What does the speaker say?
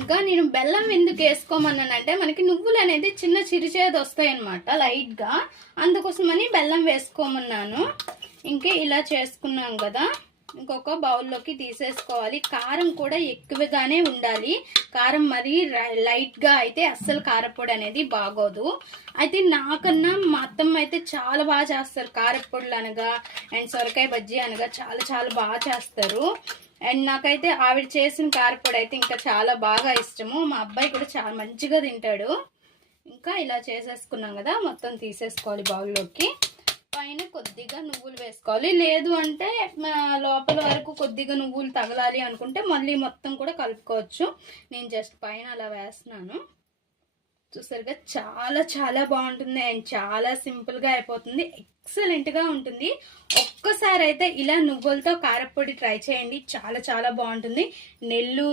ఇంకా నేను బెల్లం ఎందుకు వేసుకోమన్నానంటే మనకి నువ్వులు అనేది చిన్న చిరుచేది వస్తాయి అన్నమాట లైట్గా, అందుకోసమని బెల్లం వేసుకోమన్నాను. ఇంకా ఇలా చేసుకున్నాం కదా, ఇంకొక బౌల్లోకి తీసేసుకోవాలి. కారం కూడా ఎక్కువగానే ఉండాలి, కారం మరీ లైట్గా అయితే అస్సలు కారపొడి అనేది బాగోదు. అయితే నాకన్నా మా అత్తమ్మ అయితే చాలా బాగా చేస్తారు కారపొడులు అనగా అండ్ సొరకాయ బజ్జీ అనగా చాలా చాలా బాగా చేస్తారు. అండ్ నాకైతే ఆవిడ చేసిన కారపొడి అయితే ఇంకా చాలా బాగా ఇష్టము. మా అబ్బాయి కూడా చాలా మంచిగా తింటాడు. ఇంకా ఇలా చేసేసుకున్నాం కదా, మొత్తం తీసేసుకోవాలి బౌల్లోకి. పైన కొద్దిగా నువ్వులు వేసుకోవాలి, లేదు అంటే లోపల వరకు కొద్దిగా నువ్వులు తగలాలి అనుకుంటే మళ్ళీ మొత్తం కూడా కలుపుకోవచ్చు. నేను జస్ట్ పైన అలా వేస్తున్నాను. చూసారుగా చాలా చాలా బాగుంటుంది అండ్ చాలా సింపుల్గా అయిపోతుంది, ఎక్సలెంట్గా ఉంటుంది. ఒక్కసారి అయితే ఇలా నువ్వులతో కారపొడి ట్రై చేయండి, చాలా చాలా బాగుంటుంది. నెల్లూరు